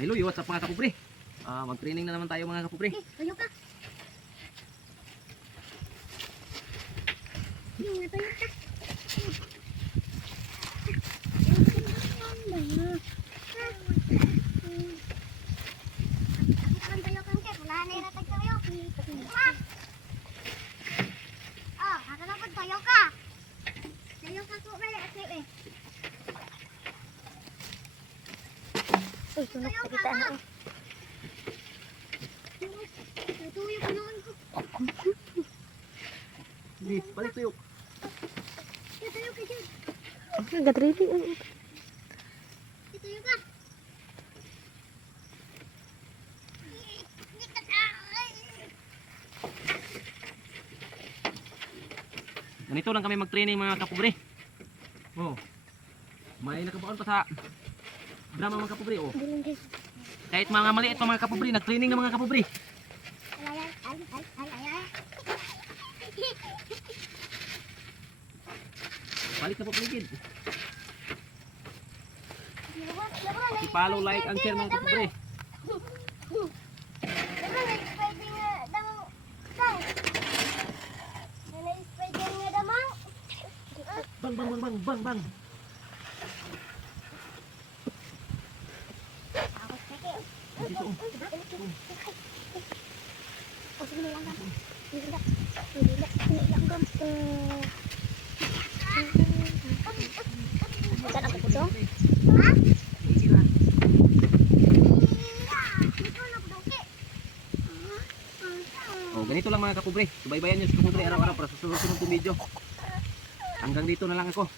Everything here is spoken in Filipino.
Hello, what's up mga kapobre? Mag-training na naman tayo mga kapobre. Tuyo ka. Tuyo ka. Uy, sunod sa kita na eh. Tuyo ka naman ko. Hindi, balik tuyo. Tuyo ka dyan. Nag-ready. Tuyo ka. Ganito lang kami mag-training mga kapobre. Oh. May nakabaon pa sa drama mga kapobre. Oh. Kahit mga maliit pa mga kapobre, nag-training na mga kapobre. Balik na po paligid. I-follow, like, and share mga kapobre. Bang, bang, bang, bang, bang, bang. Dito, oh. Oh, ganito lang mga kapobre. Subaybayan nyo sa kapobre araw-araw para sa susunod na video. Hanggang dito na lang ako.